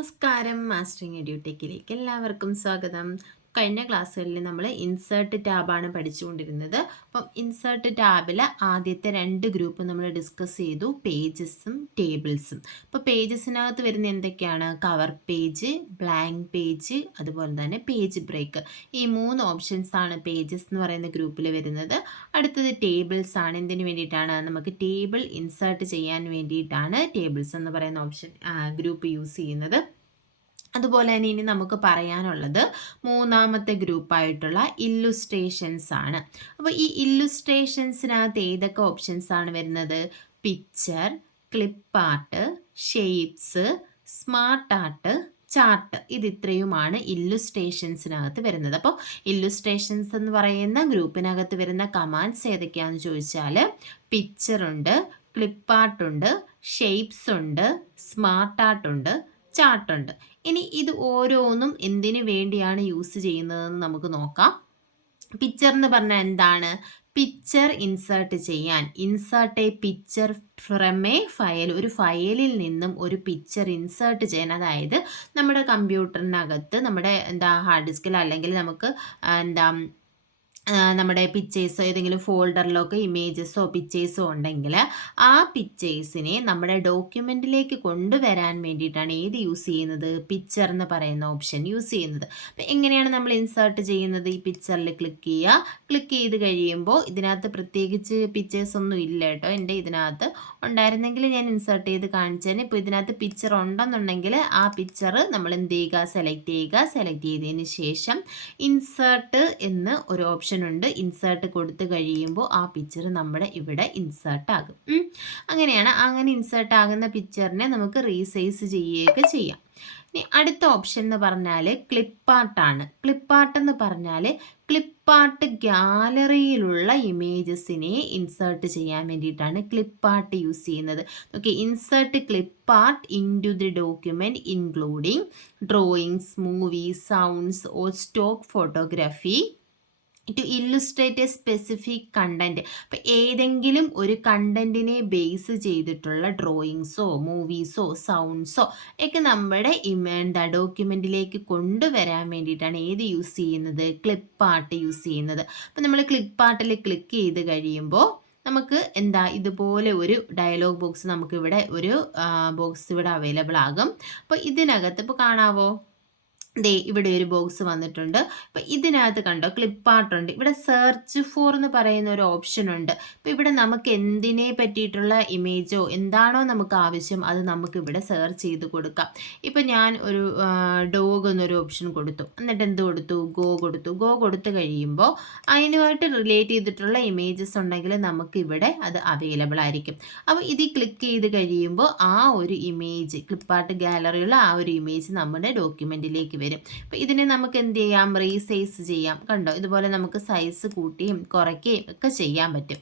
നമസ്കാരം. മാസ്റ്ററിങ് എഡ്യൂടെക്കിലേക്ക് എല്ലാവർക്കും സ്വാഗതം. കഴിഞ്ഞ ക്ലാസ്സുകളിൽ നമ്മൾ ഇൻസേർട്ട് ടാബാണ് പഠിച്ചുകൊണ്ടിരുന്നത്. അപ്പം ഇൻസേർട്ട് ടാബിൽ ആദ്യത്തെ രണ്ട് ഗ്രൂപ്പ് നമ്മൾ ഡിസ്കസ് ചെയ്തു, പേജസും ടേബിൾസും. അപ്പോൾ പേജസിനകത്ത് വരുന്ന എന്തൊക്കെയാണ്? കവർ പേജ്, ബ്ലാങ്ക് പേജ്, അതുപോലെ തന്നെ പേജ് ബ്രേക്ക്. ഈ മൂന്ന് ഓപ്ഷൻസ് ആണ് പേജസ് എന്ന് പറയുന്ന ഗ്രൂപ്പിൽ വരുന്നത്. അടുത്തത് ടേബിൾസ് ആണ്. എന്തിനു വേണ്ടിയിട്ടാണ്? നമുക്ക് ടേബിൾ ഇൻസേർട്ട് ചെയ്യാൻ വേണ്ടിയിട്ടാണ് ടേബിൾസ് എന്ന് പറയുന്ന ഓപ്ഷൻ ഗ്രൂപ്പ് യൂസ് ചെയ്യുന്നത്. അതുപോലെ തന്നെ ഇനി നമുക്ക് പറയാനുള്ളത് മൂന്നാമത്തെ ഗ്രൂപ്പായിട്ടുള്ള ഇല്ലുസ്ട്രേഷൻസ് ആണ്. അപ്പോൾ ഈ ഇല്ലുസ്ട്രേഷൻസിനകത്ത് ഏതൊക്കെ ഓപ്ഷൻസ് ആണ് വരുന്നത്? Picture, clip art, shapes, smart art, chart. ഇത് ഇത്രയുമാണ് ഇല്ലുസ്ട്രേഷൻസിനകത്ത് വരുന്നത്. അപ്പോൾ ഇല്ലുസ്ട്രേഷൻസ് എന്ന് പറയുന്ന ഗ്രൂപ്പിനകത്ത് വരുന്ന കമാൻഡ്സ് ഏതൊക്കെയാണെന്ന് ചോദിച്ചാൽ പിക്ചർ ഉണ്ട്, ക്ലിപ്പ് ആർട്ട് ഉണ്ട്, ഷേപ്സ് ഉണ്ട്, സ്മാർട്ട് ആർട്ട് ഉണ്ട്, ചാർട്ടുണ്ട്. ഇനി ഇത് ഓരോന്നും എന്തിനു വേണ്ടിയാണ് യൂസ് ചെയ്യുന്നതെന്ന് നമുക്ക് നോക്കാം. പിക്ചർ എന്ന് പറഞ്ഞാൽ എന്താണ്? പിക്ചർ ഇൻസേർട്ട് ചെയ്യാൻ. Insert A picture from A file. ഒരു ഫയലിൽ നിന്നും ഒരു പിക്ചർ ഇൻസേർട്ട് ചെയ്യാൻ. അതായത് നമ്മുടെ കമ്പ്യൂട്ടറിനകത്ത് നമ്മുടെ ഹാർഡ് ഡിസ്കിൽ അല്ലെങ്കിൽ നമുക്ക് നമ്മുടെ പിക്ചേഴ്സോ ഏതെങ്കിലും ഫോൾഡറിലൊക്കെ ഇമേജസോ പിക്ചേഴ്സോ ഉണ്ടെങ്കിൽ ആ പിക്ചേഴ്സിനെ നമ്മുടെ ഡോക്യുമെൻറ്റിലേക്ക് കൊണ്ടുവരാൻ വേണ്ടിയിട്ടാണ് ഏത് യൂസ് ചെയ്യുന്നത്? പിക്ചർ എന്ന് പറയുന്ന ഓപ്ഷൻ യൂസ് ചെയ്യുന്നത്. അപ്പം എങ്ങനെയാണ് നമ്മൾ ഇൻസേർട്ട് ചെയ്യുന്നത്? ഈ പിക്ചറിൽ ക്ലിക്ക് ചെയ്യുക. ക്ലിക്ക് ചെയ്ത് കഴിയുമ്പോൾ ഇതിനകത്ത് പ്രത്യേകിച്ച് പിക്ചേഴ്സ് ഒന്നും ഇല്ല കേട്ടോ. എൻ്റെ ഇതിനകത്ത് ഉണ്ടായിരുന്നെങ്കിൽ ഞാൻ ഇൻസേർട്ട് ചെയ്ത് കാണിച്ചേനെ. ഇപ്പോൾ ഇതിനകത്ത് പിക്ചർ ഉണ്ടെന്നുണ്ടെങ്കിൽ ആ പിക്ചർ നമ്മൾ എന്ത് ചെയ്യുക? സെലക്ട് ചെയ്യുക. സെലക്ട് ചെയ്തതിന് ശേഷം ഇൻസേർട്ട് എന്ന് ഒരു ഓപ്ഷൻ ഉണ്ട്. ഇൻസേർട്ട് കൊടുത്തു കഴിയുമ്പോൾ ആ പിക്ചർ നമ്മുടെ ഇവിടെ ഇൻസേർട്ട് ആകും. അങ്ങനെയാണ്. അങ്ങനെ ഇൻസേർട്ട് ആകുന്ന പിക്ചറിനെ നമുക്ക് റീസൈസ് ചെയ്യുകയൊക്കെ ചെയ്യാം. ഇനി അടുത്ത ഓപ്ഷൻ എന്ന് പറഞ്ഞാൽ ക്ലിപ്പ് ആർട്ടാണ്. ക്ലിപ്പ് ആർട്ട് എന്ന് പറഞ്ഞാൽ ക്ലിപ്പ് ആർട്ട് ഗാലറിയിലുള്ള ഇമേജസിനെ ഇൻസേർട്ട് ചെയ്യാൻ വേണ്ടിയിട്ടാണ് ക്ലിപ്പ് ആർട്ട് യൂസ് ചെയ്യുന്നത്. Okay, insert clip art into the document including drawings, movies, sounds or stock photography to illustrate a specific content. അപ്പോൾ ഏതെങ്കിലും ഒരു കണ്ടൻറ്റിനെ ബേസ് ചെയ്തിട്ടുള്ള ഡ്രോയിങ്സോ മൂവീസോ സൗണ്ട്സോ ഒക്കെ നമ്മുടെ ഡോക്യുമെൻറ്റിലേക്ക് കൊണ്ടുവരാൻ വേണ്ടിയിട്ടാണ് ഏത് യൂസ് ചെയ്യുന്നത്? ക്ലിപ്പ് ആർട്ട് യൂസ് ചെയ്യുന്നത്. അപ്പോൾ നമ്മൾ ക്ലിപ്പ് ആർട്ടിൽ ക്ലിക്ക് ചെയ്ത് കഴിയുമ്പോൾ നമുക്ക് ഇതുപോലെ ഒരു ഡയലോഗ് ബോക്സ് നമുക്കിവിടെ ഒരു ബോക്സ് ഇവിടെ അവൈലബിൾ ആകും. അപ്പോൾ ഇതിനകത്ത് ഇപ്പോൾ കാണാവോ? ഇവിടെ ഒരു ബോക്സ് വന്നിട്ടുണ്ട്. അപ്പോൾ ഇതിനകത്ത് കണ്ടോ ക്ലിപ്പ് ആർട്ട് ഉണ്ട്. ഇവിടെ സെർച്ച് ഫോർ എന്ന് പറയുന്ന ഒരു ഓപ്ഷൻ ഉണ്ട്. അപ്പോൾ ഇവിടെ നമുക്ക് എന്തിനെ പറ്റിയിട്ടുള്ള ഇമേജോ എന്താണോ നമുക്ക് ആവശ്യം അത് നമുക്ക് ഇവിടെ സെർച്ച് ചെയ്ത് കൊടുക്കാം. ഇപ്പോൾ ഞാൻ ഒരു ഡോഗ് എന്നൊരു ഓപ്ഷൻ കൊടുത്തു. എന്നിട്ട് എന്ത് കൊടുത്തു? ഗോ കൊടുത്തു. ഗോ കൊടുത്തു കഴിയുമ്പോൾ അതിനുമായിട്ട് റിലേറ്റ് ചെയ്തിട്ടുള്ള ഇമേജസ് ഉണ്ടെങ്കിൽ നമുക്ക് ഇവിടെ അത് അവൈലബിൾ ആയിരിക്കും. അപ്പോൾ ഇതിൽ ക്ലിക്ക് ചെയ്ത് കഴിയുമ്പോൾ ആ ഒരു ഇമേജ് ക്ലിപ്പ് ആർട്ട് ഗാലറിയുള്ള ആ ഒരു ഇമേജ് നമ്മുടെ ഡോക്യുമെൻറ്റിലേക്ക് വരും. അപ്പോൾ ഇതിനെ നമുക്ക് എന്ത് ചെയ്യാം? റീസൈസ് ചെയ്യാം. കണ്ടോ, ഇതുപോലെ നമുക്ക് സൈസ് കൂട്ടിയും കുറയ്ക്കുകയും ഒക്കെ ചെയ്യാൻ പറ്റും.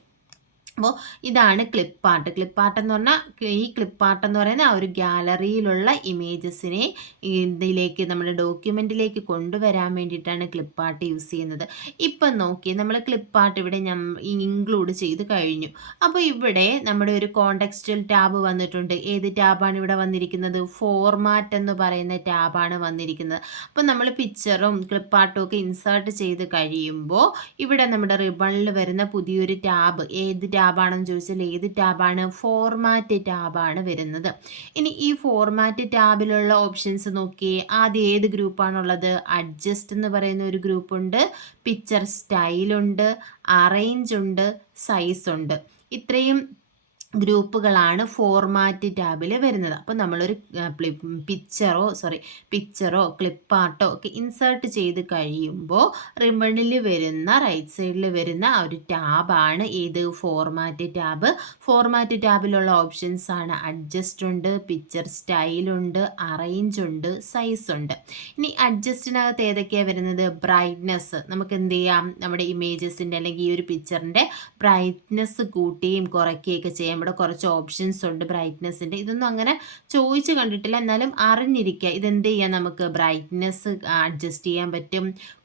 അപ്പോൾ ഇതാണ് ക്ലിപ്പ് ആർട്ട്. ക്ലിപ്പ് ആർട്ട് എന്ന് പറഞ്ഞാൽ ഈ ക്ലിപ്പ് ആർട്ട് എന്ന് പറയുന്ന ആ ഒരു ഗാലറിയിലുള്ള ഇമേജസിനെ ഇതിലേക്ക് നമ്മുടെ ഡോക്യുമെൻറ്റിലേക്ക് കൊണ്ടുവരാൻ വേണ്ടിയിട്ടാണ് ക്ലിപ്പ് ആർട്ട് യൂസ് ചെയ്യുന്നത്. ഇപ്പം നോക്കി നമ്മൾ ക്ലിപ്പ് ആർട്ട് ഇവിടെ ഇൻക്ലൂഡ് ചെയ്ത് കഴിഞ്ഞു. അപ്പോൾ ഇവിടെ നമ്മുടെ ഒരു കോണ്ടെക്സ്റ്റൽ ടാബ് വന്നിട്ടുണ്ട്. ഏത് ടാബാണ് ഇവിടെ വന്നിരിക്കുന്നത്? ഫോർമാറ്റ് എന്ന് പറയുന്ന ടാബാണ് വന്നിരിക്കുന്നത്. അപ്പോൾ നമ്മൾ പിക്ചറും ക്ലിപ്പ് ആർട്ടും ഒക്കെ ഇൻസേർട്ട് ചെയ്ത് കഴിയുമ്പോൾ ഇവിടെ നമ്മുടെ റിബണിൽ വരുന്ന പുതിയൊരു ടാബ് ഏത് ടാബാണെന്ന് ചോദിച്ചാൽ ഏത് ടാബാണ്? ഫോർമാറ്റ് ടാബാണ് വരുന്നത്. ഇനി ഈ ഫോർമാറ്റ് ടാബിലുള്ള ഓപ്ഷൻസ് നോക്കിയേ. ആദ്യം ഏത് ഗ്രൂപ്പാണുള്ളത്? അഡ്ജസ്റ്റ് എന്ന് പറയുന്ന ഒരു ഗ്രൂപ്പുണ്ട്, പിക്ചർ സ്റ്റൈലുണ്ട്, അറേഞ്ച് ഉണ്ട്, സൈസ് ഉണ്ട്. ഇത്രയും ഗ്രൂപ്പുകളാണ് ഫോർമാറ്റ് ടാബിൽ വരുന്നത്. അപ്പോൾ നമ്മളൊരു പിക്ചറോ ക്ലിപ്പ് ആർട്ടോ ഒക്കെ ഇൻസേർട്ട് ചെയ്ത് കഴിയുമ്പോൾ റിബണിൽ വരുന്ന റൈറ്റ് സൈഡിൽ വരുന്ന ആ ഒരു ടാബാണ് ഏത്? Format tab. ഫോർമാറ്റ് ടാബിലുള്ള ഓപ്ഷൻസ് ആണ് അഡ്ജസ്റ്റ് ഉണ്ട്, പിക്ചർ സ്റ്റൈലുണ്ട്, അറേഞ്ച് ഉണ്ട്, സൈസ് ഉണ്ട്. ഇനി അഡ്ജസ്റ്റിനകത്ത് ഏതൊക്കെയാണ് വരുന്നത്? ബ്രൈറ്റ്നെസ്. നമുക്ക് എന്ത് ചെയ്യാം? നമ്മുടെ ഇമേജസിൻ്റെ അല്ലെങ്കിൽ ഈ ഒരു പിക്ചറിൻ്റെ ബ്രൈറ്റ്നെസ് കൂട്ടുകയും കുറയ്ക്കുകയൊക്കെ ചെയ്യാം. ഇവിടെ കുറച്ച് ഓപ്ഷൻസ് ഉണ്ട് ബ്രൈറ്റ്നെസ്സിൻ്റെ. ഇതൊന്നും അങ്ങനെ ചോദിച്ച് കണ്ടിട്ടില്ല, എന്നാലും അറിഞ്ഞിരിക്കുക. ഇതെന്ത് ചെയ്യാം? നമുക്ക് ബ്രൈറ്റ്നെസ് അഡ്ജസ്റ്റ് ചെയ്യാൻ പറ്റും,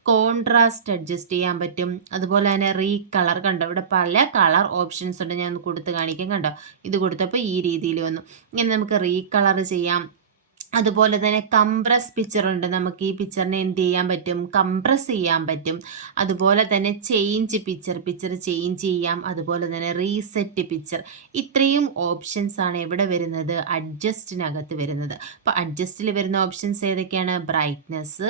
കോൺട്രാസ്റ്റ് അഡ്ജസ്റ്റ് ചെയ്യാൻ പറ്റും, അതുപോലെ തന്നെ റീകളർ. കണ്ടോ, ഇവിടെ പല കളർ ഓപ്ഷൻസ് ഉണ്ട്. ഞാൻ കൊടുത്ത് കാണിക്കാം. കണ്ടോ, ഇത് കൊടുത്തപ്പോൾ ഈ രീതിയിൽ വന്നു. ഇങ്ങനെ നമുക്ക് റീകളർ ചെയ്യാം. അതുപോലെ തന്നെ കംപ്രസ് പിക്ചർ ഉണ്ട്. നമുക്ക് ഈ പിക്ചറിനെ എന്ത് ചെയ്യാൻ പറ്റും? കംപ്രസ് ചെയ്യാൻ പറ്റും. അതുപോലെ തന്നെ ചേഞ്ച് പിക്ചർ, പിക്ചർ ചേഞ്ച് ചെയ്യാം. അതുപോലെ തന്നെ റീസെറ്റ് പിക്ചർ. ഇത്രയും ഓപ്ഷൻസ് ആണ് എവിടെ വരുന്നത്? അഡ്ജസ്റ്റിനകത്ത് വരുന്നത്. അപ്പോൾ അഡ്ജസ്റ്റിൽ വരുന്ന ഓപ്ഷൻസ് ഏതൊക്കെയാണ്? Brightness,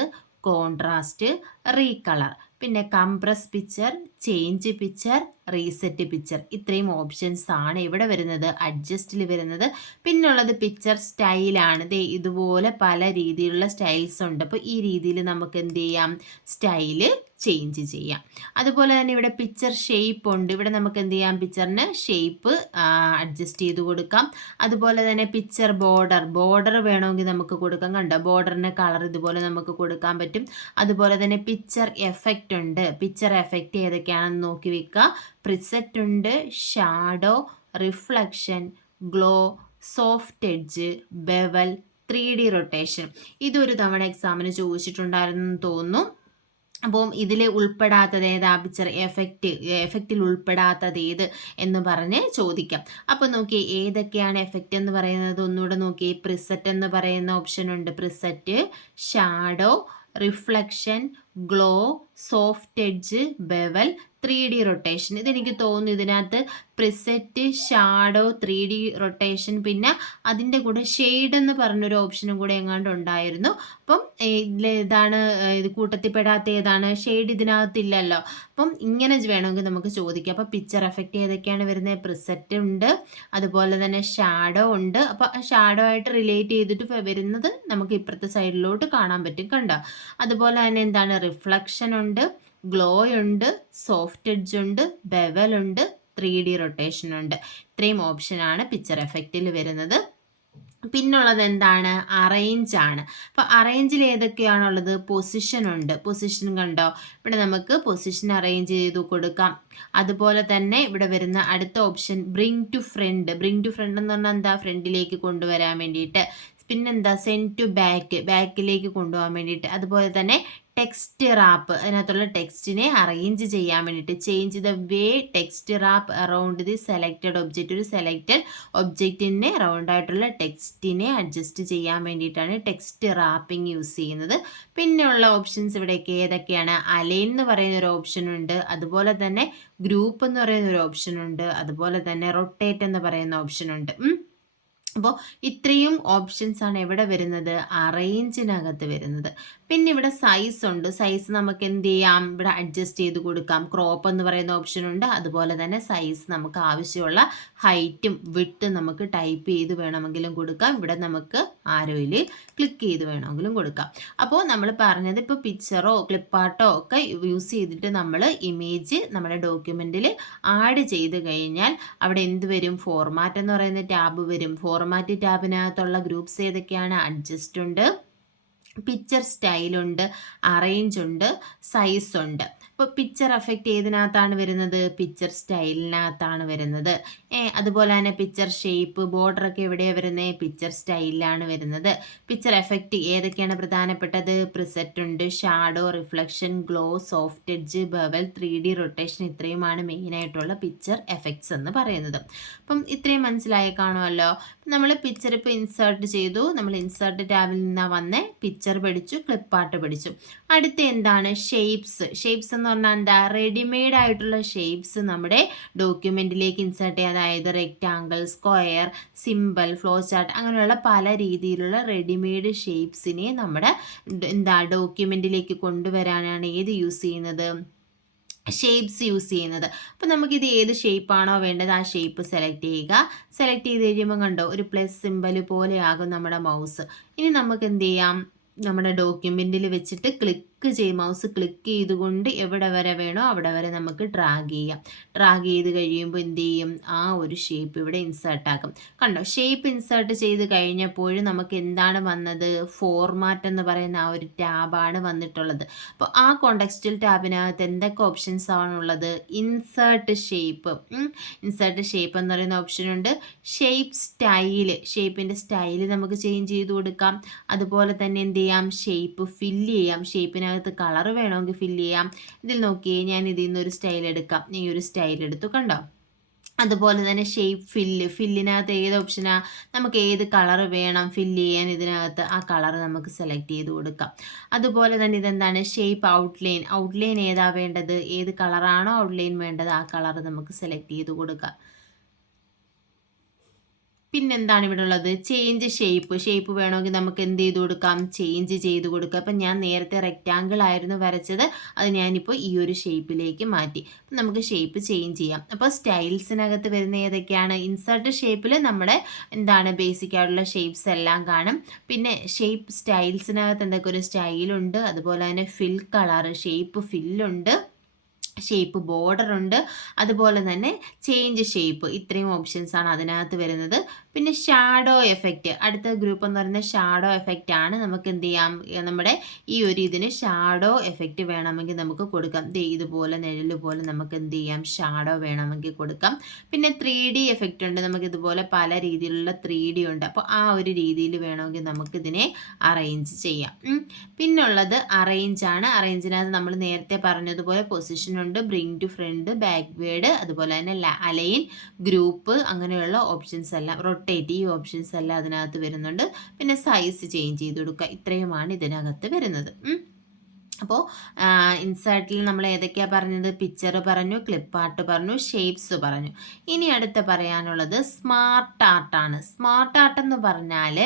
contrast, recolour. പിന്നെ compress picture, change picture, reset picture. ഇത്രയും ഓപ്ഷൻസ് ആണ് ഇവിടെ വരുന്നത്, അഡ്ജസ്റ്റിൽ വരുന്നത്. പിന്നുള്ളത് പിക്ചർ സ്റ്റൈലാണ്. ദേ ഇതുപോലെ പല രീതിയിലുള്ള സ്റ്റൈൽസ് ഉണ്ട്. അപ്പോൾ ഈ രീതിയിൽ നമുക്ക് എന്ത് ചെയ്യാം? സ്റ്റൈല് ചേഞ്ച് ചെയ്യാം. അതുപോലെ തന്നെ ഇവിടെ പിക്ചർ ഷേപ്പ് ഉണ്ട്. ഇവിടെ നമുക്ക് എന്ത് ചെയ്യാം? പിക്ചറിന് ഷേപ്പ് അഡ്ജസ്റ്റ് ചെയ്ത് കൊടുക്കാം. അതുപോലെ തന്നെ പിക്ചർ ബോർഡർ വേണമെങ്കിൽ നമുക്ക് കൊടുക്കാം. കണ്ടോ, ബോർഡറിന് കളർ ഇതുപോലെ നമുക്ക് കൊടുക്കാൻ പറ്റും. അതുപോലെ തന്നെ പിക്ചർ എഫക്റ്റ് ഉണ്ട്. പിക്ചർ എഫക്റ്റ് ഏതൊക്കെയാണെന്ന് നോക്കി വെക്കുക. പ്രിസെറ്റ് ഉണ്ട്, shadow, reflection, glow, soft edge, bevel, 3D rotation. ഇതൊരു തവണ എക്സാമിന് ചോദിച്ചിട്ടുണ്ടായിരുന്നു തോന്നുന്നു. അപ്പം ഇതിൽ ഉൾപ്പെടാത്തത് ഏതാ? പിക്ചർ എഫക്റ്റിൽ ഉൾപ്പെടാത്തത് ഏത് എന്ന് പറഞ്ഞ് ചോദിക്കാം. അപ്പോൾ നോക്കി ഏതൊക്കെയാണ് എഫക്റ്റ് എന്ന് പറയുന്നത് ഒന്നുകൂടെ നോക്കി. പ്രിസെറ്റ് എന്ന് പറയുന്ന ഓപ്ഷൻ ഉണ്ട്. Preset, shadow, reflection, glow, soft edge, bevel, 3D rotation. ഇതെനിക്ക് തോന്നുന്നു ഇതിനകത്ത് പ്രിസെറ്റ്, ഷാഡോ, 3D റൊട്ടേഷൻ, പിന്നെ അതിൻ്റെ കൂടെ ഷെയ്ഡ് എന്ന് പറഞ്ഞൊരു ഓപ്ഷനും കൂടെ എങ്ങാണ്ട് ഉണ്ടായിരുന്നു. അപ്പം ഇതാണ് ഇത് കൂട്ടത്തിൽപ്പെടാത്ത ഏതാണ്? ഷെയ്ഡ് ഇതിനകത്തില്ലല്ലോ. അപ്പം ഇങ്ങനെ വേണമെങ്കിൽ നമുക്ക് ചോദിക്കാം. അപ്പോൾ പിക്ചർ എഫക്റ്റ് ഏതൊക്കെയാണ് വരുന്നത്? പ്രിസെറ്റ് ഉണ്ട്, അതുപോലെ തന്നെ ഷാഡോ ഉണ്ട്. അപ്പോൾ ഷാഡോ ആയിട്ട് റിലേറ്റ് ചെയ്തിട്ട് വരുന്നത് നമുക്ക് ഇപ്പുറത്തെ സൈഡിലോട്ട് കാണാൻ പറ്റും. കണ്ടോ? അതുപോലെ തന്നെ എന്താണ്? റിഫ്ലക്ഷൻ ഉണ്ട്, ഗ്ലോ ഉണ്ട്, സോഫ്റ്റ് എഡ്ജ് ഉണ്ട്, ബെവൽ ഉണ്ട്, 3D റൊട്ടേഷൻ ഉണ്ട്. ഇത്രയും ഓപ്ഷനാണ് പിക്ചർ എഫക്റ്റിൽ വരുന്നത്. പിന്നുള്ളത് എന്താണ്? അറേഞ്ച് ആണ്. അപ്പോൾ അറേഞ്ചിൽ ഏതൊക്കെയാണുള്ളത്? പൊസിഷൻ ഉണ്ട്. പൊസിഷൻ കണ്ടോ? ഇവിടെ നമുക്ക് പൊസിഷൻ അറേഞ്ച് ചെയ്ത് കൊടുക്കാം. അതുപോലെ തന്നെ ഇവിടെ വരുന്ന അടുത്ത option bring to front. Bring to front എന്ന് പറഞ്ഞാൽ എന്താ? ഫ്രണ്ടിലേക്ക് കൊണ്ടുവരാൻ വേണ്ടിയിട്ട്. പിന്നെന്താ? സെൻഡ് ടു ബാക്കിലേക്ക് കൊണ്ടുപോകാൻ വേണ്ടിയിട്ട്. അതുപോലെ തന്നെ ടെക്സ്റ്റ് റാപ്പ്, അതിനകത്തുള്ള ടെക്സ്റ്റിനെ അറേഞ്ച് ചെയ്യാൻ വേണ്ടിയിട്ട്. Change the way text wrap around the selected object. ഒരു സെലക്റ്റഡ് ഒബ്ജക്റ്റിനെ റൗണ്ട് ആയിട്ടുള്ള ടെക്സ്റ്റിനെ അഡ്ജസ്റ്റ് ചെയ്യാൻ വേണ്ടിയിട്ടാണ് ടെക്സ്റ്റ് റാപ്പിംഗ് യൂസ് ചെയ്യുന്നത്. പിന്നെയുള്ള ഓപ്ഷൻസ് ഇവിടെയൊക്കെ ഏതൊക്കെയാണ്? അലൈൻ എന്ന് പറയുന്ന ഒരു ഓപ്ഷൻ ഉണ്ട്. അതുപോലെ തന്നെ ഗ്രൂപ്പ് എന്ന് പറയുന്ന ഒരു ഓപ്ഷൻ ഉണ്ട്. അതുപോലെ തന്നെ റൊട്ടേറ്റ് എന്ന് പറയുന്ന ഓപ്ഷൻ ഉണ്ട്. അപ്പോൾ ഇത്രയും ഓപ്ഷൻസ് ആണ് എവിടെ വരുന്നത്? അറേഞ്ചിനകത്ത് വരുന്നത്. പിന്നെ ഇവിടെ സൈസ് ഉണ്ട്. സൈസ് നമുക്ക് എന്ത് ചെയ്യാം? ഇവിടെ അഡ്ജസ്റ്റ് ചെയ്ത് കൊടുക്കാം. ക്രോപ്പ് എന്ന് പറയുന്ന ഓപ്ഷൻ ഉണ്ട്. അതുപോലെ തന്നെ സൈസ് നമുക്ക് ആവശ്യമുള്ള ഹൈറ്റും വിഡ്ത്തും നമുക്ക് ടൈപ്പ് ചെയ്ത് വേണമെങ്കിലും കൊടുക്കാം. ഇവിടെ നമുക്ക് ആരോയിൽ ക്ലിക്ക് ചെയ്ത് വേണമെങ്കിലും കൊടുക്കാം. അപ്പോൾ നമ്മൾ പറഞ്ഞത് ഇപ്പോൾ പിക്ചറോ ക്ലിപ്പാർട്ടോ ഒക്കെ യൂസ് ചെയ്തിട്ട് നമ്മൾ ഇമേജ് നമ്മുടെ ഡോക്യുമെൻറ്റിൽ ആഡ് ചെയ്ത് കഴിഞ്ഞാൽ അവിടെ എന്ത് വരും? ഫോർമാറ്റ് എന്ന് പറയുന്ന ടാബ് വരും. ഫോർമാറ്റ് ടാബിനകത്തുള്ള ഗ്രൂപ്പ്സ് ഏതൊക്കെയാണ്? അഡ്ജസ്റ്റ് ഉണ്ട്, പിക്ചർ സ്റ്റൈലുണ്ട്, അറേഞ്ച് ഉണ്ട്, സൈസ് ഉണ്ട്. അപ്പോൾ പിക്ചർ എഫക്റ്റ് ഏതിനകത്താണ് വരുന്നത്? പിക്ചർ സ്റ്റൈലിനകത്താണ് വരുന്നത്. അതുപോലെ തന്നെ പിക്ചർ ഷേപ്പ്, ബോർഡറൊക്കെ എവിടെയാണ് വരുന്നത്? പിക്ചർ സ്റ്റൈലിലാണ് വരുന്നത്. പിക്ചർ എഫക്റ്റ് ഏതൊക്കെയാണ് പ്രധാനപ്പെട്ടത്? പ്രിസെറ്റ് ഉണ്ട്, shadow, reflection, glow, soft edge, bowel, 3D rotation. ഇത്രയുമാണ് മെയിനായിട്ടുള്ള പിക്ചർ എഫക്ട്സ് എന്ന് പറയുന്നത്. അപ്പം ഇത്രയും മനസ്സിലായി കാണുമല്ലോ. നമ്മൾ പിക്ചർ ഇപ്പോൾ ഇൻസേർട്ട് ചെയ്തു. നമ്മൾ ഇൻസേർട്ട് ടാബിൽ നിന്നാണ് വന്നേ. പിക്ചർ പഠിച്ചു, ക്ലിപ്പാർട്ട് പഠിച്ചു. അടുത്ത എന്താണ്? ഷേപ്സ്. ഷേപ്സ് എന്ന് പറഞ്ഞാൽ എന്താ? റെഡിമെയ്ഡ് ആയിട്ടുള്ള ഷേപ്സ് നമ്മുടെ ഡോക്യുമെൻറ്റിലേക്ക് ഇൻസേർട്ട് ചെയ്യുക. അതായത് rectangle, square, simple, flow chart, അങ്ങനെയുള്ള പല രീതിയിലുള്ള റെഡിമെയ്ഡ് ഷേപ്സിനെ നമ്മുടെ ഡോക്യുമെൻറ്റിലേക്ക് കൊണ്ടുവരാനാണ് ഏത് യൂസ് ചെയ്യുന്നത്? ഷേപ്സ് യൂസ് ചെയ്യുന്നത്. അപ്പോൾ നമുക്കിത് ഏത് ഷേപ്പാണോ വേണ്ടത് ആ ഷേപ്പ് സെലക്ട് ചെയ്യുക. സെലക്ട് ചെയ്ത് കഴിയുമ്പോൾ കണ്ടോ ഒരു പ്ലസ് സിമ്പൽ പോലെയാകും നമ്മുടെ മൗസ്. ഇനി നമുക്ക് എന്ത് ചെയ്യാം? നമ്മുടെ ഡോക്യുമെൻറ്റിൽ വെച്ചിട്ട് മൗസ് ക്ലിക്ക് ചെയ്തുകൊണ്ട് എവിടെ വരെ വേണോ അവിടെ വരെ നമുക്ക് ഡ്രാഗ് ചെയ്യാം. ഡ്രാഗ് ചെയ്ത് കഴിയുമ്പോൾ എന്ത് ചെയ്യും? ആ ഒരു ഷേപ്പ് ഇവിടെ ഇൻസേർട്ട് ആക്കും. കണ്ടോ? ഷേപ്പ് ഇൻസേർട്ട് ചെയ്ത് കഴിഞ്ഞപ്പോഴും നമുക്ക് എന്താണ് വന്നത്? ഫോർമാറ്റ് എന്ന് പറയുന്ന ആ ഒരു ടാബാണ് വന്നിട്ടുള്ളത്. അപ്പോൾ ആ കോണ്ടെക്സ്റ്റൽ ടാബിനകത്ത് എന്തൊക്കെ ഓപ്ഷൻസ് ആണുള്ളത്? Insert shape. ഇൻസേർട്ട് ഷേപ്പ് എന്ന് പറയുന്ന ഓപ്ഷനുണ്ട്. ഷേപ്പ് സ്റ്റൈല്, ഷേപ്പിൻ്റെ സ്റ്റൈല് നമുക്ക് ചേഞ്ച് ചെയ്ത് കൊടുക്കാം. അതുപോലെ തന്നെ എന്ത് ചെയ്യാം? ഷേപ്പ് ഫില്ല് ചെയ്യാം. ഷേപ്പിനകത്ത് കളർ വേണമെങ്കിൽ ഫില്ല് ചെയ്യാം. ഇതിൽ നോക്കിയേ, ഞാൻ ഇതിൽ നിന്നൊരു സ്റ്റൈൽ എടുക്കാം. ഈ ഒരു സ്റ്റൈൽ എടുത്തു. കണ്ടോ? അതുപോലെ തന്നെ ഷേപ്പ് ഫില്ലിനകത്ത് ഏത് ഓപ്ഷനാ, നമുക്ക് ഏത് കളർ വേണം ഫില്ല് ചെയ്യാൻ ഇതിനകത്ത്, ആ കളർ നമുക്ക് സെലക്ട് ചെയ്ത് കൊടുക്കാം. അതുപോലെ തന്നെ ഇതെന്താണ്, ഷേപ്പ് ഔട്ട്ലൈൻ ഏതാ വേണ്ടത്, ഏത് കളറാണോ ഔട്ട്ലൈൻ വേണ്ടത് ആ കളർ നമുക്ക് സെലക്ട് ചെയ്ത് കൊടുക്കാം. പിന്നെന്താണ് ഇവിടെ ഉള്ളത്, ചേഞ്ച് ഷേപ്പ് വേണമെങ്കിൽ നമുക്ക് എന്ത് ചെയ്ത് കൊടുക്കാം, ചേഞ്ച് ചെയ്ത് കൊടുക്കാം. അപ്പം ഞാൻ നേരത്തെ റെക്റ്റാങ്കിൾ ആയിരുന്നു വരച്ചത്, അത് ഞാനിപ്പോൾ ഈ ഒരു ഷേപ്പിലേക്ക് മാറ്റി. അപ്പം നമുക്ക് ഷേപ്പ് ചേഞ്ച് ചെയ്യാം. അപ്പോൾ സ്റ്റൈൽസിനകത്ത് വരുന്ന ഏതൊക്കെയാണ്, ഇൻസേർട്ട് ഷേപ്പിൽ നമ്മുടെ എന്താണ് ബേസിക് ആയിട്ടുള്ള ഷേപ്സ് എല്ലാം കാണും. പിന്നെ ഷേപ്പ് സ്റ്റൈൽസിനകത്ത് എന്തൊക്കെ ഒരു സ്റ്റൈലുണ്ട്, അതുപോലെ തന്നെ ഫിൽ കളർ ഷേപ്പ് ഫില്ലുണ്ട്, ഷേപ്പ് ബോർഡർ ഉണ്ട്, അതുപോലെ തന്നെ ചേഞ്ച് ഷേപ്പ്, ഇത്രയും ഓപ്ഷൻസ് ആണ് അതിനകത്ത് വരുന്നത്. പിന്നെ ഷാഡോ എഫക്റ്റ്, അടുത്ത ഗ്രൂപ്പ് എന്ന് പറയുന്നത് ഷാഡോ എഫക്റ്റ് ആണ്. നമുക്ക് എന്ത് ചെയ്യാം, നമ്മുടെ ഈ ഒരു ഇതിന് ഷാഡോ എഫക്റ്റ് വേണമെങ്കിൽ നമുക്ക് കൊടുക്കാം. ഇതുപോലെ നിഴല് പോലെ നമുക്ക് എന്ത് ചെയ്യാം, ഷാഡോ വേണമെങ്കിൽ കൊടുക്കാം. പിന്നെ 3D എഫക്റ്റ് ഉണ്ട്, നമുക്ക് ഇതുപോലെ പല രീതിയിലുള്ള 3D ഉണ്ട്. അപ്പോൾ ആ ഒരു രീതിയിൽ വേണമെങ്കിൽ നമുക്കിതിനെ അറേഞ്ച് ചെയ്യാം. പിന്നുള്ളത് അറേഞ്ച് ആണ്. അറേഞ്ചിനകത്ത് നമ്മൾ നേരത്തെ പറഞ്ഞതുപോലെ പൊസിഷൻ ഉണ്ട്, ബ്രിങ് ടു ഫ്രണ്ട്, ബാക്ക്വേർഡ്, അതുപോലെ തന്നെ അലൈൻ, ഗ്രൂപ്പ്, അങ്ങനെയുള്ള ഓപ്ഷൻസ് എല്ലാം, റൊട്ടേറ്റ്, ഈ ഓപ്ഷൻസ് എല്ലാം അതിനകത്ത് വരുന്നുണ്ട്. പിന്നെ സൈസ് ചേഞ്ച് ചെയ്ത് കൊടുക്കുക, ഇത്രയുമാണ് ഇതിനകത്ത് വരുന്നത്. അപ്പോൾ ഇൻസേർട്ടിൽ നമ്മൾ ഏതൊക്കെയാണ് പറഞ്ഞത്, പിക്ചർ പറഞ്ഞു, ക്ലിപ്പ് ആർട്ട് പറഞ്ഞു, ഷേപ്സ് പറഞ്ഞു. ഇനി അടുത്ത് പറയാനുള്ളത് സ്മാർട്ട് ആർട്ടാണ്. സ്മാർട്ട് ആർട്ട് എന്ന് പറഞ്ഞാൽ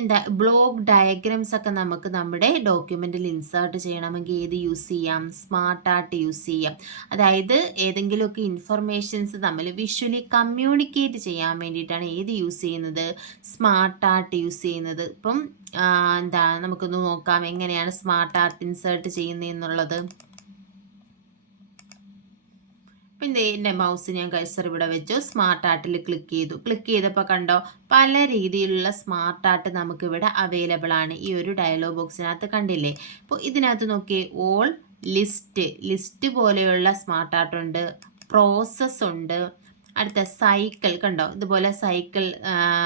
എന്താ, ബ്ലോക്ക് ഡയഗ്രാംസ് ഒക്കെ നമുക്ക് നമ്മുടെ ഡോക്യുമെൻറ്റിൽ ഇൻസേർട്ട് ചെയ്യണമെങ്കിൽ ഏത് യൂസ് ചെയ്യാം, സ്മാർട്ട് ആർട്ട് യൂസ് ചെയ്യാം. അതായത് ഏതെങ്കിലുമൊക്കെ ഇൻഫർമേഷൻസ് തമ്മിൽ വിഷ്വലി കമ്മ്യൂണിക്കേറ്റ് ചെയ്യാൻ വേണ്ടിയിട്ടാണ് ഏത് യൂസ് ചെയ്യുന്നത്, സ്മാർട്ട് ആർട്ട് യൂസ് ചെയ്യുന്നത്. ഇപ്പം എന്താ, നമുക്കൊന്ന് നോക്കാം എങ്ങനെയാണ് സ്മാർട്ട് ആർട്ട് ഇൻസേർട്ട് ചെയ്യുന്നതെന്നുള്ളത്. പിന്നെ എൻ്റെ മൗസ് ഞാൻ കഴ്സർ ഇവിടെ വെച്ചു, സ്മാർട്ട് ആർട്ടിൽ ക്ലിക്ക് ചെയ്തപ്പോൾ കണ്ടോ, പല രീതിയിലുള്ള സ്മാർട്ട് ആർട്ട് നമുക്കിവിടെ അവൈലബിൾ ആണ്. ഈ ഒരു ഡയലോഗ് ബോക്സിനകത്ത് കണ്ടില്ലേ. അപ്പോൾ ഇതിനകത്ത് നോക്കിയേ, ഓൾ, ലിസ്റ്റ് പോലെയുള്ള സ്മാർട്ട് ആർട്ട് ഉണ്ട്, പ്രോസസ് ഉണ്ട്, അടുത്ത സൈക്കിൾ കണ്ടോ, ഇതുപോലെ സൈക്കിൾ,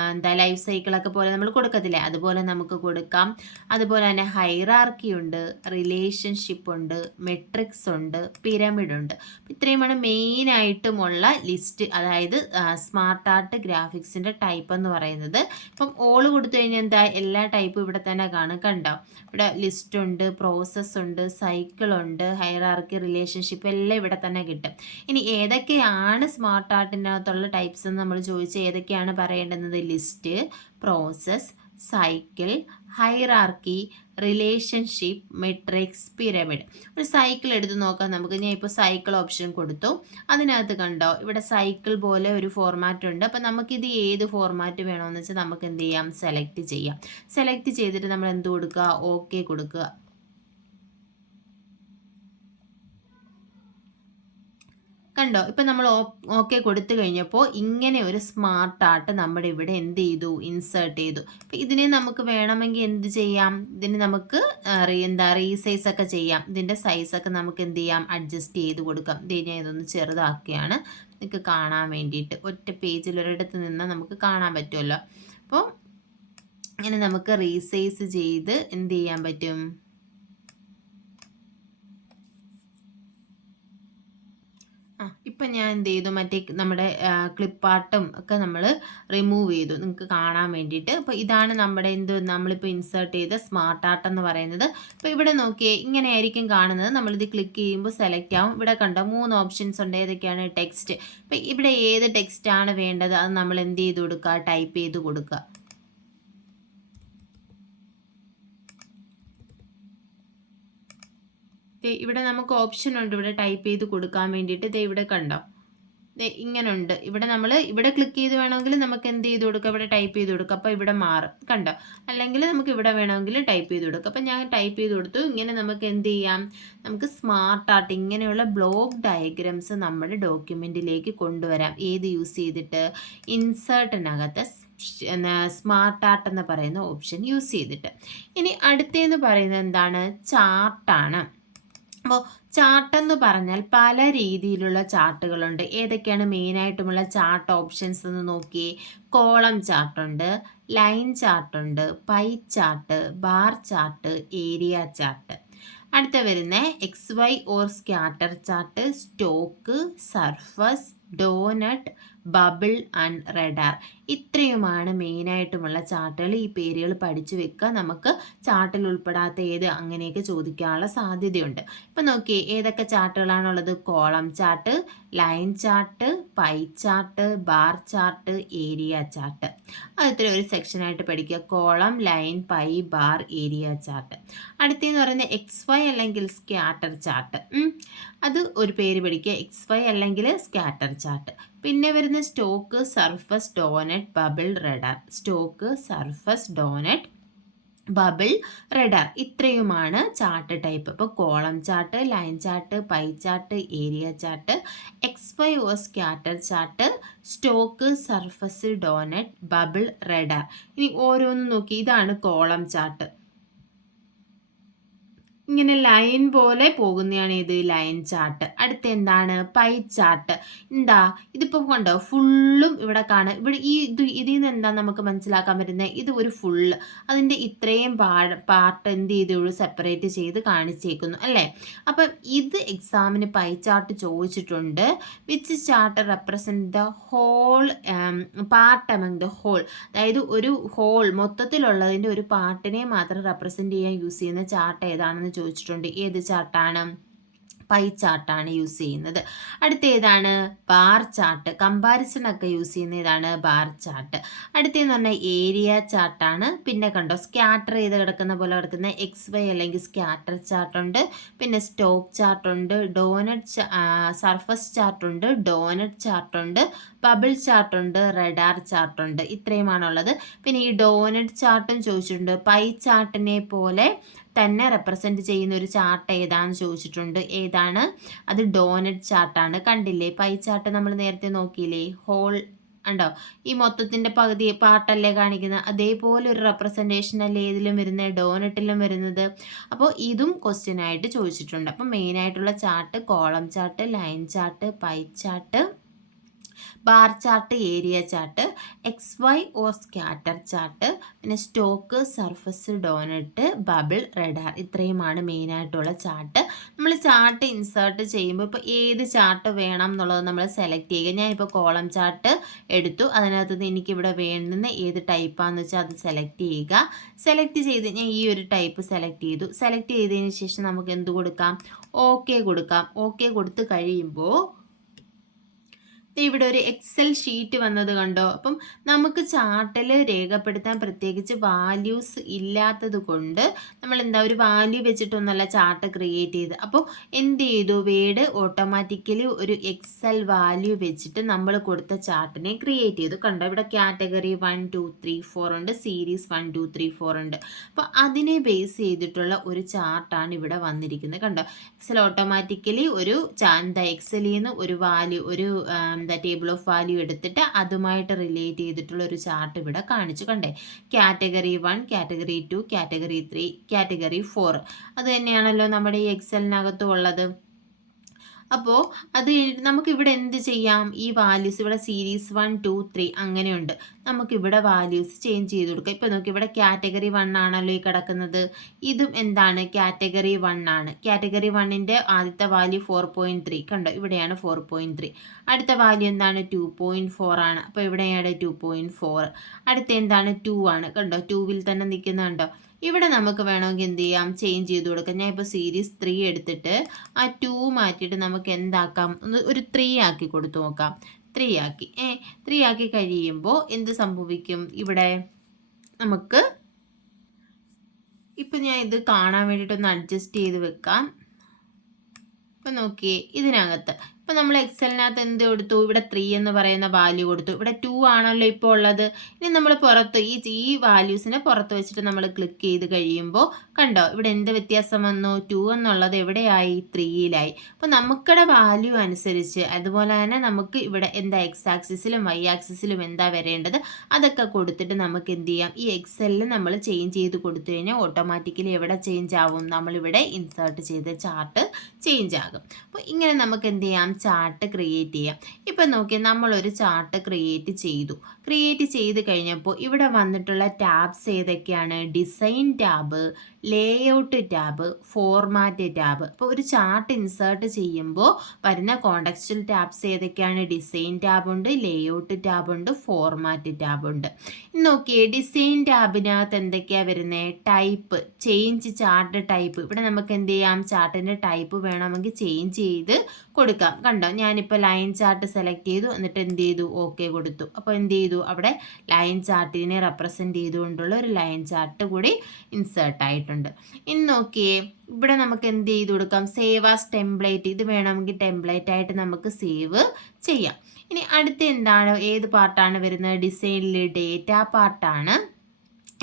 എന്താ ലൈഫ് സൈക്കിളൊക്കെ പോലെ നമ്മൾ കൊടുക്കത്തില്ലേ, അതുപോലെ നമുക്ക് കൊടുക്കാം. അതുപോലെ തന്നെ ഹൈറാർക്കി ഉണ്ട്, റിലേഷൻഷിപ്പ് ഉണ്ട്, മെട്രിക്സ് ഉണ്ട്, പിരമിഡ് ഉണ്ട്. ഇത്രയുമാണ് മെയിനായിട്ടുമുള്ള ലിസ്റ്റ്, അതായത് സ്മാർട്ട് ആർട്ട് ഗ്രാഫിക്സിൻ്റെ ടൈപ്പ് എന്ന് പറയുന്നത്. ഇപ്പം ഓള് കൊടുത്തു കഴിഞ്ഞാൽ എന്താ, എല്ലാ ടൈപ്പും ഇവിടെ തന്നെ കാണും. കണ്ടോ, ഇവിടെ ലിസ്റ്റ് ഉണ്ട്, പ്രോസസ് ഉണ്ട്, സൈക്കിൾ ഉണ്ട്, ഹൈറാർക്കി, റിലേഷൻഷിപ്പ് എല്ലാം ഇവിടെ തന്നെ കിട്ടും. ഇനി ഏതൊക്കെയാണ് സ്മാർട്ട് ആർട്ടിനകത്തുള്ള ടൈപ്സ് എന്ന് നമ്മൾ ചോദിച്ചാൽ ഏതൊക്കെയാണ് പറയേണ്ടുന്നത്, list, process, cycle, hierarchy, relationship, matrix, pyramid. ഒരു സൈക്കിൾ എടുത്ത് നോക്കാം നമുക്ക്. ഞാൻ ഇപ്പോൾ സൈക്കിൾ ഓപ്ഷൻ കൊടുത്തു, അതിനകത്ത് കണ്ടോ ഇവിടെ സൈക്കിൾ പോലെ ഒരു ഫോർമാറ്റ് ഉണ്ട്. അപ്പം നമുക്കിത് ഏത് ഫോർമാറ്റ് വേണമെന്ന് വെച്ചാൽ നമുക്ക് എന്ത് ചെയ്യാം, സെലക്ട് ചെയ്യാം. സെലക്ട് ചെയ്തിട്ട് നമ്മൾ എന്ത് കൊടുക്കുക, ഓക്കെ കൊടുക്കുക. കണ്ടോ, ഇപ്പം നമ്മൾ ഓക്കെ കൊടുത്തു കഴിഞ്ഞപ്പോൾ ഇങ്ങനെ ഒരു സ്മാർട്ട് ആർട്ട് നമ്മുടെ ഇവിടെ എന്ത് ചെയ്തു, ഇൻസേർട്ട് ചെയ്തു. അപ്പം ഇതിനെ നമുക്ക് വേണമെങ്കിൽ എന്ത് ചെയ്യാം, ഇതിന് നമുക്ക് റീസൈസ് ഒക്കെ ചെയ്യാം. ഇതിൻ്റെ സൈസൊക്കെ നമുക്ക് എന്ത് ചെയ്യാം, അഡ്ജസ്റ്റ് ചെയ്ത് കൊടുക്കാം. ഞാൻ ഇതൊന്ന് ചെറുതാക്കിയാണ് നിങ്ങൾക്ക് കാണാൻ വേണ്ടിയിട്ട്. ഒറ്റ പേജിൽ ഒരിടത്ത് നിന്നാൽ നമുക്ക് കാണാൻ പറ്റുമല്ലോ. അപ്പോൾ ഇങ്ങനെ നമുക്ക് റീസൈസ് ചെയ്ത് എന്ത് ചെയ്യാൻ പറ്റും, ഇപ്പം ഞാൻ എന്ത് ചെയ്തു, മറ്റേ നമ്മുടെ ക്ലിപ്പാർട്ടും ഒക്കെ നമ്മൾ റിമൂവ് ചെയ്തു നിങ്ങൾക്ക് കാണാൻ വേണ്ടിയിട്ട്. അപ്പോൾ ഇതാണ് നമ്മുടെ നമ്മളിപ്പോൾ ഇൻസേർട്ട് ചെയ്ത സ്മാർട്ട് ആർട്ട് എന്ന് പറയുന്നത്. അപ്പോൾ ഇവിടെ നോക്കിയേ, ഇങ്ങനെയായിരിക്കും കാണുന്നത്. നമ്മളിത് ക്ലിക്ക് ചെയ്യുമ്പോൾ സെലക്ട് ആവും. ഇവിടെ കണ്ടോ 3 ഓപ്ഷൻസ് ഉണ്ട്. ഏതൊക്കെയാണ്, ടെക്സ്റ്റ്. അപ്പോൾ ഇവിടെ ഏത് ടെക്സ്റ്റാണ് വേണ്ടത് അത് നമ്മൾ എന്ത് ചെയ്ത് കൊടുക്കുക, ടൈപ്പ് ചെയ്ത് കൊടുക്കുക. ഇവിടെ നമുക്ക് ഓപ്ഷൻ ഉണ്ട്, ഇവിടെ ടൈപ്പ് ചെയ്ത് കൊടുക്കാൻ വേണ്ടിയിട്ട്. ഇവിടെ കണ്ടോ, ഇങ്ങനെ ഉണ്ട്. ഇവിടെ ക്ലിക്ക് ചെയ്ത് വേണമെങ്കിൽ നമുക്ക് എന്ത് ചെയ്ത് കൊടുക്കാം, ഇവിടെ ടൈപ്പ് ചെയ്ത് കൊടുക്കാം. അപ്പോൾ ഇവിടെ മാറും കണ്ടോ. അല്ലെങ്കിൽ നമുക്ക് ഇവിടെ വേണമെങ്കിൽ ടൈപ്പ് ചെയ്ത് കൊടുക്കാം. അപ്പം ഞാൻ ടൈപ്പ് ചെയ്ത് കൊടുത്തു. ഇങ്ങനെ നമുക്ക് എന്ത് ചെയ്യാം, നമുക്ക് സ്മാർട്ട് ആർട്ട് ഇങ്ങനെയുള്ള ബ്ലോക്ക് ഡയഗ്രാംസ് നമ്മുടെ ഡോക്യുമെൻറ്റിലേക്ക് കൊണ്ടുവരാം. ഏത് യൂസ് ചെയ്തിട്ട്, ഇൻസേർട്ടിനകത്ത് സ്മാർട്ട് ആർട്ട് എന്ന് പറയുന്ന ഓപ്ഷൻ യൂസ് ചെയ്തിട്ട്. ഇനി അടുത്തതെന്ന് പറയുന്നത് എന്താണ്, ചാർട്ടാണ്. അപ്പോൾ ചാർട്ടെന്ന് പറഞ്ഞാൽ പല രീതിയിലുള്ള ചാർട്ടുകളുണ്ട്. ഏതൊക്കെയാണ് മെയിനായിട്ടുമുള്ള ചാർട്ട് ഓപ്ഷൻസ് എന്ന് നോക്കിയേ. കോളം ചാർട്ടുണ്ട്, ലൈൻ ചാർട്ടുണ്ട്, pie chart, bar chart, area chart. അടുത്ത വരുന്ന XY or scatter chart, stock, surface, doughnut, bubble and radar. ഇത്രയുമാണ് മെയിനായിട്ടുമുള്ള ചാർട്ടുകൾ. ഈ പേരുകൾ പഠിച്ചു വെക്കുക. നമുക്ക് ചാർട്ടിൽ ഉൾപ്പെടാത്ത ഏത് അങ്ങനെയൊക്കെ ചോദിക്കാനുള്ള സാധ്യതയുണ്ട്. ഇപ്പം നോക്കിയേ ഏതൊക്കെ ചാർട്ടുകളാണുള്ളത്. Column chart, line chart, pie chart, bar chart, area chart. അത് ഇത്ര ഒരു സെക്ഷനായിട്ട് പഠിക്കുക. Column, line, pie, bar, area chart. അടുത്തെന്ന് പറയുന്നത് എക്സ് വൈ അല്ലെങ്കിൽ സ്കാറ്റർ ചാർട്ട്. അത് ഒരു പേര് പഠിക്കുക, എക്സ് വൈ അല്ലെങ്കിൽ സ്കാറ്റർ ചാർട്ട്. പിന്നെ വരുന്ന stock, surface, doughnut, bubble, radar. Stock, surface, doughnut, bubble, radar. ഇത്രയുമാണ് ചാർട്ട് ടൈപ്പ്. ഇപ്പോൾ column chart, line chart, pie chart, area chart, X Y or scatter chart, stock, surface, doughnut, bubble, radar. ഇനി ഓരോന്നും നോക്കി. ഇതാണ് column chart. ഇങ്ങനെ line പോലെ പോകുന്നതാണ് ഇത് ലൈൻ ചാർട്ട്. അടുത്ത എന്താണ് പൈ ചാർട്ട്. എന്താ ഇതിപ്പോൾ കണ്ടോ ഫുള്ളും ഇവിടെ കാണാം. ഇവിടെ ഇതിൽ നിന്ന് എന്താ നമുക്ക് മനസ്സിലാക്കാൻ പറ്റുന്നത്, ഇത് ഒരു ഫുള്ള് അതിൻ്റെ ഇത്രയും പാർട്ട് എന്ത് ചെയ്തോളൂ സെപ്പറേറ്റ് ചെയ്ത് കാണിച്ചേക്കുന്നു അല്ലേ. അപ്പം ഇത് എക്സാമിന് പൈ ചാർട്ട് ചോദിച്ചിട്ടുണ്ട്. Which chart represent the whole part among the whole. അതായത് ഒരു ഹോൾ മൊത്തത്തിലുള്ളതിൻ്റെ ഒരു പാർട്ടിനെ മാത്രം റെപ്രസെൻറ്റ് ചെയ്യാൻ യൂസ് ചെയ്യുന്ന ചാർട്ട് ഏതാണെന്ന് ചോദിച്ചിട്ടുണ്ട്. ഏത് ചാർട്ടാണ്? പൈ ചാർട്ടാണ് യൂസ് ചെയ്യുന്നത്. അടുത്ത ഏതാണ്? Bar chart. കമ്പാരിസൺ ഒക്കെ യൂസ് ചെയ്യുന്ന ഏതാണ്? Bar chart. അടുത്തതെന്ന് പറഞ്ഞാൽ ഏരിയ ചാർട്ടാണ്. പിന്നെ കണ്ടോ സ്കാറ്റർ ചെയ്ത് കിടക്കുന്ന പോലെ കിടക്കുന്ന എക്സ് വൈ അല്ലെങ്കിൽ സ്കാറ്റർ ചാർട്ടുണ്ട്. പിന്നെ സ്റ്റോക്ക് ചാർട്ടുണ്ട്, ഡോനറ്റ് സർഫസ് ചാർട്ടുണ്ട്, ഡോനറ്റ് ചാർട്ടുണ്ട്, ബബിൾ ചാർട്ടുണ്ട്, റഡാർ ചാർട്ടുണ്ട്. ഇത്രയുമാണുള്ളത്. പിന്നെ ഈ ഡോനറ്റ് ചാർട്ടും ചോദിച്ചിട്ടുണ്ട്. പൈ ചാർട്ടിനെ പോലെ തന്നെ റെപ്രസെൻറ്റ് ചെയ്യുന്ന ഒരു ചാർട്ട് ഏതാണെന്ന് ചോദിച്ചിട്ടുണ്ട്. ഏതാണ്? അത് ഡോനറ്റ് ചാർട്ടാണ്. കണ്ടില്ലേ പൈ ചാർട്ട് നമ്മൾ നേരത്തെ നോക്കിയില്ലേ, ഹോൾ ഉണ്ടോ ഈ മൊത്തത്തിൻ്റെ പകുതി പാർട്ടല്ലേ കാണിക്കുന്നത്. അതേപോലെ ഒരു റെപ്രസെൻറ്റേഷൻ അല്ലേ ഇതിലും വരുന്നത്, ഡോനറ്റിലും വരുന്നത്. അപ്പോൾ ഇതും ക്വസ്റ്റ്യൻ ആയിട്ട് ചോദിച്ചിട്ടുണ്ട്. അപ്പം മെയിനായിട്ടുള്ള chart column chart, line chart, pie chart, bar chart, area chart, X Y or scatter chart, പിന്നെ stock, surface, doughnut, bubble, radar. ഇത്രയുമാണ് മെയിനായിട്ടുള്ള ചാർട്ട്. നമ്മൾ ചാർട്ട് ഇൻസേർട്ട് ചെയ്യുമ്പോൾ ഇപ്പോൾ ഏത് ചാർട്ട് വേണം എന്നുള്ളത് നമ്മൾ സെലക്ട് ചെയ്യുക. ഞാനിപ്പോൾ കോളം ചാർട്ട് എടുത്തു. അതിനകത്ത് നിന്ന് എനിക്കിവിടെ വേണ്ടുന്ന ഏത് ടൈപ്പാണെന്ന് വെച്ചാൽ അത് സെലക്ട് ചെയ്യുക. സെലക്ട് ചെയ്ത് ഞാൻ ഈ ഒരു ടൈപ്പ് സെലക്ട് ചെയ്തു. സെലക്ട് ചെയ്തതിന് ശേഷം നമുക്ക് എന്ത് കൊടുക്കാം? ഓക്കെ കൊടുക്കാം. ഓക്കെ കൊടുത്ത് കഴിയുമ്പോൾ ഇവിടെ ഒരു എക്സൽ ഷീറ്റ് വന്നത് കണ്ടോ. അപ്പം നമുക്ക് ചാർട്ടിൽ രേഖപ്പെടുത്താൻ പ്രത്യേകിച്ച് വാല്യൂസ് ഇല്ലാത്തത് കൊണ്ട് നമ്മൾ എന്താ ഒരു വാല്യൂ വെച്ചിട്ടൊന്നല്ല ചാർട്ട് ക്രിയേറ്റ് ചെയ്ത്. അപ്പോൾ എന്ത് ചെയ്തു, വേഡ് ഓട്ടോമാറ്റിക്കലി ഒരു എക്സൽ വാല്യൂ വെച്ചിട്ട് നമ്മൾ കൊടുത്ത ചാർട്ടിനെ ക്രിയേറ്റ് ചെയ്തു. കണ്ടോ ഇവിടെ കാറ്റഗറി 1 2 3 4 ഉണ്ട്, സീരീസ് 1 2 3 4 ഉണ്ട്. അപ്പോൾ അതിനെ ബേസ് ചെയ്തിട്ടുള്ള ഒരു ചാർട്ടാണ് ഇവിടെ വന്നിരിക്കുന്നത്. കണ്ടോ എക്സൽ ഓട്ടോമാറ്റിക്കലി ഒരു എക്സലിൽ നിന്ന് ഒരു വാല്യൂ ഒരു ടേബിൾ ഓഫ് വാല്യൂ എടുത്തിട്ട് അതുമായിട്ട് റിലേറ്റ് ചെയ്തിട്ടുള്ള ഒരു ചാർട്ട് ഇവിടെ കാണിച്ചു. കണ്ടേ കാറ്റഗറി 1, കാറ്റഗറി 2, കാറ്റഗറി 3, കാറ്റഗറി 4. അത് തന്നെയാണല്ലോ നമ്മുടെ ഈ എക്സലിനകത്തും ഉള്ളത്. അപ്പോൾ അത് കഴിഞ്ഞിട്ട് നമുക്കിവിടെ എന്ത് ചെയ്യാം, ഈ വാല്യൂസ് ഇവിടെ സീരീസ് 1 2 3 അങ്ങനെയുണ്ട്. നമുക്കിവിടെ വാല്യൂസ് ചേഞ്ച് ചെയ്ത് കൊടുക്കാം. ഇപ്പോൾ നോക്കി ഇവിടെ കാറ്റഗറി 1 ആണല്ലോ ഈ കിടക്കുന്നത്. ഇതും എന്താണ് കാറ്റഗറി 1 ആണ്. കാറ്റഗറി 1ൻ്റെ ആദ്യത്തെ വാല്യൂ 4.3 കണ്ടോ, ഇവിടെയാണ് 4.3. അടുത്ത വാല്യൂ എന്താണ് 2.4 ആണ്. അപ്പോൾ ഇവിടെയാണ് 2.4. അടുത്ത എന്താണ് 2 ആണ്. കണ്ടോ 2വിൽ തന്നെ നിൽക്കുന്നുണ്ടോ. ഇവിടെ നമുക്ക് വേണമെങ്കിൽ എന്ത് ചെയ്യാം, ചേഞ്ച് ചെയ്ത് കൊടുക്കാം. ഞാൻ ഇപ്പോൾ സീരീസ് 3 എടുത്തിട്ട് ആ 2 മാറ്റിയിട്ട് നമുക്ക് എന്താക്കാം, ഒരു 3 ആക്കി കൊടുത്തു നോക്കാം. 3 ആക്കി 3 ആക്കി കഴിയുമ്പോൾ എന്ത് സംഭവിക്കും, ഇവിടെ നമുക്ക് ഇപ്പം ഞാൻ ഇത് കാണാൻ വേണ്ടിയിട്ടൊന്ന് അഡ്ജസ്റ്റ് ചെയ്ത് വെക്കാം. ഇപ്പം നോക്കിയേ ഇതിനകത്ത് ഇപ്പം നമ്മൾ എക്സലിനകത്ത് എന്ത് കൊടുത്തു, ഇവിടെ 3 എന്ന് പറയുന്ന വാല്യൂ കൊടുത്തു. ഇവിടെ 2 ആണല്ലോ ഇപ്പോൾ ഉള്ളത്. ഇനി നമ്മൾ പുറത്ത് ഈ വാല്യൂസിനെ പുറത്ത് വെച്ചിട്ട് നമ്മൾ ക്ലിക്ക് ചെയ്ത് കഴിയുമ്പോൾ കണ്ടോ ഇവിടെ എന്ത് വ്യത്യാസം വന്നു, 2 എന്നുള്ളത് എവിടെയായി 3യിലായി. അപ്പോൾ നമുക്കിടെ വാല്യൂ അനുസരിച്ച് അതുപോലെ തന്നെ നമുക്ക് ഇവിടെ എന്താ എക്സ് ആക്സിസിലും വൈ ആക്സിസിലും എന്താ വരേണ്ടത് അതൊക്കെ കൊടുത്തിട്ട് നമുക്ക് എന്ത് ചെയ്യാം, ഈ എക്സലിൽ നമ്മൾ ചേഞ്ച് ചെയ്ത് കൊടുത്തു കഴിഞ്ഞാൽ ഓട്ടോമാറ്റിക്കലി എവിടെ ചേഞ്ച് ആവും, നമ്മളിവിടെ ഇൻസേർട്ട് ചെയ്ത ചാർട്ട് ചേഞ്ച് ആകും. അപ്പോൾ ഇങ്ങനെ നമുക്ക് എന്ത് ചെയ്യാം, ചാർട്ട് ക്രിയേറ്റ് ചെയ്യാം. ഇപ്പം നോക്കിയാൽ നമ്മളൊരു ചാർട്ട് ക്രിയേറ്റ് ചെയ്ത് കഴിഞ്ഞപ്പോൾ ഇവിടെ വന്നിട്ടുള്ള ടാബ്സ് ഏതൊക്കെയാണ്, design tab, layout tab, format tab. അപ്പോൾ ഒരു ചാർട്ട് ഇൻസേർട്ട് ചെയ്യുമ്പോൾ വരുന്ന കോണ്ടെക്സ്റ്റുവൽ ടാബ്സ് ഏതൊക്കെയാണ്? ഡിസൈൻ ടാബുണ്ട്, ലേഔട്ട് ടാബുണ്ട്, ഫോർമാറ്റ് ടാബുണ്ട്. നോക്കിയേ, ഡിസൈൻ ടാബിനകത്ത് എന്തൊക്കെയാണ് വരുന്നത്? Type, change chart type. ഇവിടെ നമുക്ക് എന്ത് ചെയ്യാം? ചാർട്ടിൻ്റെ ടൈപ്പ് വേണമെങ്കിൽ ചേഞ്ച് ചെയ്ത് കൊടുക്കാം. കണ്ടോ, ഞാനിപ്പോൾ ലൈൻ ചാർട്ട് സെലക്ട് ചെയ്തു, എന്നിട്ട് എന്ത് ചെയ്തു? ഓക്കെ കൊടുത്തു. അപ്പോൾ എന്ത് ചെയ്തു? അവിടെ ലൈൻ ചാർട്ടിനെ റെപ്രസെൻറ്റ് ചെയ്തുകൊണ്ടുള്ള ഒരു ലൈൻ ചാർട്ട് കൂടി ഇൻസേർട്ട് ആയിട്ടുണ്ട്. ഇനി നോക്കിയേ, ഇവിടെ നമുക്ക് എന്ത് ചെയ്ത് കൊടുക്കാം? Save as template. ഇത് വേണമെങ്കിൽ ടെംപ്ലേറ്റ് ആയിട്ട് നമുക്ക് സേവ് ചെയ്യാം. ഇനി അടുത്ത എന്താണ്? ഏത് പാർട്ടാണ് വരുന്നത്? ഡിസൈനിൽ ഡേറ്റ പാർട്ടാണ്.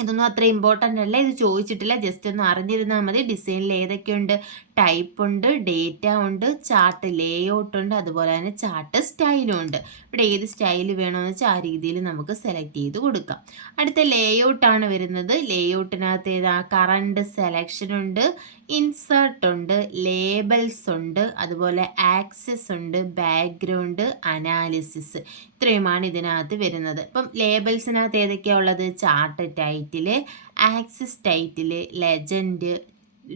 ഇതൊന്നും അത്ര ഇമ്പോർട്ടൻ്റ് അല്ല, ഇത് ചോദിച്ചിട്ടില്ല, ജസ്റ്റ് ഒന്ന് അറിഞ്ഞിരുന്നാൽ മതി. ഡിസൈനിൽ ഏതൊക്കെയുണ്ട്? ടൈപ്പ് ഉണ്ട്, ഡേറ്റ ഉണ്ട്, ചാർട്ട് ലേഔട്ട് ഉണ്ട്, അതുപോലെ തന്നെ ചാർട്ട് സ്റ്റൈലും ഉണ്ട്. ഇവിടെ ഏത് സ്റ്റൈൽ വേണമെന്ന് വെച്ചാൽ ആ രീതിയിൽ നമുക്ക് സെലക്ട് ചെയ്ത് കൊടുക്കാം. അടുത്ത ലേഔട്ടാണ് വരുന്നത്. ലേഔട്ടിനകത്ത് ഏതാ? കറണ്ട് സെലക്ഷൻ ഉണ്ട്, ഇൻസേർട്ട് ഉണ്ട്, ലേബൽസ് ഉണ്ട്, അതുപോലെ ആക്സസ് ഉണ്ട്, ബാക്ക്ഗ്രൗണ്ട്, അനാലിസിസ്. ഇത്രയുമാണ് ഇതിനകത്ത് വരുന്നത്. ഇപ്പം ലേബൽസിനകത്ത് ഏതൊക്കെയാണ് ഉള്ളത്? Chart title, access title, legend,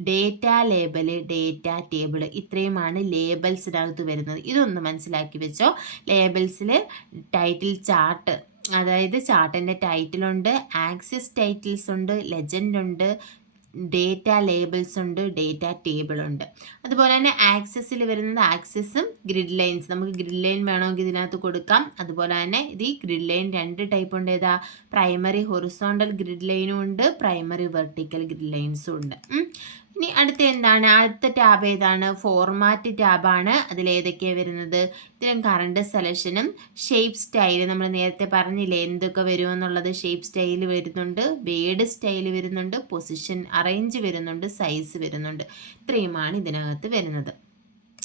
data label, data table. ഇത്രയുമാണ് ലേബൽസിനകത്ത് വരുന്നത്. ഇതൊന്ന് മനസ്സിലാക്കി വെച്ചോ. ലേബൽസിൽ ടൈറ്റിൽ ചാർട്ട്, അതായത് ചാർട്ടിൻ്റെ ടൈറ്റിലുണ്ട്, ആക്സിസ് ടൈറ്റിൽസ് ഉണ്ട്, ലെജൻഡ് ഉണ്ട്, ഡേറ്റ ലേബിൾസ് ഉണ്ട്, ഡേറ്റ ടേബിൾ ഉണ്ട്. അതുപോലെ തന്നെ ആക്സസിൽ വരുന്നത് ആക്സസും ഗ്രിഡ് ലൈൻസ്. നമുക്ക് ഗ്രിഡ് ലൈൻ വേണമെങ്കിൽ ഇതിനകത്ത് കൊടുക്കാം. അതുപോലെ തന്നെ ഇത് ഈ ഗ്രിഡ് ലൈൻ രണ്ട് ടൈപ്പ് ഉണ്ട്. ഏതാ? പ്രൈമറി ഹൊറിസോണ്ടൽ ഗ്രിഡ് ലൈനും ഉണ്ട്, പ്രൈമറി വെർട്ടിക്കൽ ഗ്രിഡ് ലൈൻസും ഉണ്ട്. ഇനി അടുത്ത എന്താണ്? അടുത്ത ടാബ് ഏതാണ്? ഫോർമാറ്റ് ടാബാണ്. അതിലേതൊക്കെയാണ് വരുന്നത്? ഇത്തരം കറണ്ട് സെലക്ഷനും ഷേപ്പ് സ്റ്റൈൽ. നമ്മൾ നേരത്തെ പറഞ്ഞില്ലേ എന്തൊക്കെ വരുമെന്നുള്ളത്. ഷേപ്പ് സ്റ്റൈൽ വരുന്നുണ്ട്, വേർഡ് സ്റ്റൈൽ വരുന്നുണ്ട്, പൊസിഷൻ അറേഞ്ച് വരുന്നുണ്ട്, സൈസ് വരുന്നുണ്ട്. ഇത്രയുമാണ് ഇതിനകത്ത് വരുന്നത്.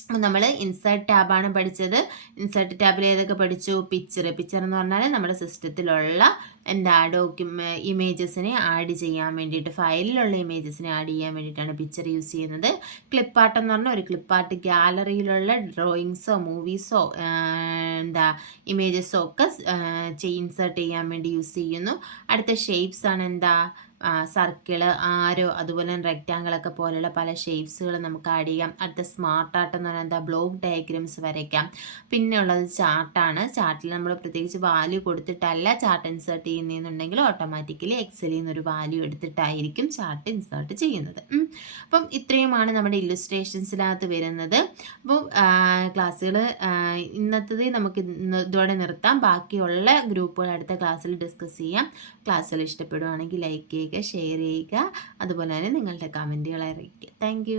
അപ്പോൾ നമ്മൾ ഇൻസേർട്ട് ടാബാണ് പഠിച്ചത്. ഇൻസേർട്ട് ടാബിൽ ഏതൊക്കെ പഠിച്ചു? പിക്ചർ എന്ന് പറഞ്ഞാൽ നമ്മുടെ സിസ്റ്റത്തിലുള്ള എന്താ ഇമേജസിനെ ആഡ് ചെയ്യാൻ വേണ്ടിയിട്ട്, ഫയലിലുള്ള ഇമേജസിനെ ആഡ് ചെയ്യാൻ വേണ്ടിയിട്ടാണ് പിക്ചർ യൂസ് ചെയ്യുന്നത്. ക്ലിപ്പാർട്ട് എന്ന് പറഞ്ഞാൽ ഒരു ക്ലിപ്പാർട്ട് ഗാലറിയിലുള്ള ഡ്രോയിങ്സോ മൂവീസോ ഇമേജസോ ഒക്കെ ഇൻസേർട്ട് ചെയ്യാൻ വേണ്ടി യൂസ് ചെയ്യുന്നു. അടുത്ത ഷേപ്സ് ആണ് എന്താ? സർക്കിള്, ആരോ, അതുപോലെ തന്നെ റെക്റ്റാങ്കിളൊക്കെ പോലെയുള്ള പല ഷേപ്സുകൾ നമുക്ക് ആഡ് ചെയ്യാം. അടുത്ത സ്മാർട്ട് ആർട്ട് എന്ന് പറഞ്ഞാൽ എന്താ? ബ്ലോക്ക് ഡയഗ്രംസ് വരയ്ക്കാം. പിന്നെ ഉള്ളത് ചാർട്ടാണ്. ചാർട്ടിൽ നമ്മൾ പ്രത്യേകിച്ച് വാല്യൂ കൊടുത്തിട്ടല്ല ചാർട്ട് ഇൻസേർട്ട് ചെയ്യുന്നതെന്നുണ്ടെങ്കിൽ ഓട്ടോമാറ്റിക്കലി എക്സലിൽ നിന്നൊരു വാല്യൂ എടുത്തിട്ടായിരിക്കും ചാർട്ട് ഇൻസേർട്ട് ചെയ്യുന്നത്. അപ്പം ഇത്രയുമാണ് നമ്മുടെ ഇല്ലുസ്ട്രേഷൻസിനകത്ത് വരുന്നത്. അപ്പോൾ ക്ലാസ്സുകൾ ഇന്നത്തത് നമുക്ക് ഇതോടെ നിർത്താം. ബാക്കിയുള്ള ഗ്രൂപ്പുകൾ അടുത്ത ക്ലാസ്സിൽ ഡിസ്കസ് ചെയ്യാം. ക്ലാസ്സുകൾ ഇഷ്ടപ്പെടുവാണെങ്കിൽ ലൈക്ക് ചെയ്യുക, ഷെയർ ചെയ്യുക, അതുപോലെ തന്നെ നിങ്ങളുടെ കമൻറ്റുകൾ അറിയിക്കുക. താങ്ക്